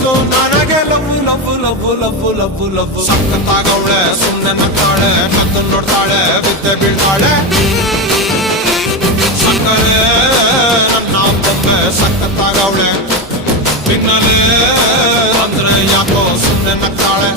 ಇವತ್ತು ನನಗೆ love love love love love love ಸಕ್ಕತ್ತಾಗವಳೆ ಸುಮ್ಮನೆ ನಗ್ತಾಳೆ ಕದ್ದು ನೋಡ್ತಾಳೆ ಬಿದ್ದೆ ಬೀಳ್ತಾಳೆ ಸಕ್ಕರೆ ನನ್ನ ಬೊಮ್ಮೆ ಸಕ್ಕತ್ತಾಗವಳೆ ಬಿನ್ನಲೆ ಅಂದ್ರೆ ಯಾಕೋ ಸುಮ್ಮನೆ ನಗ್ತಾಳೆ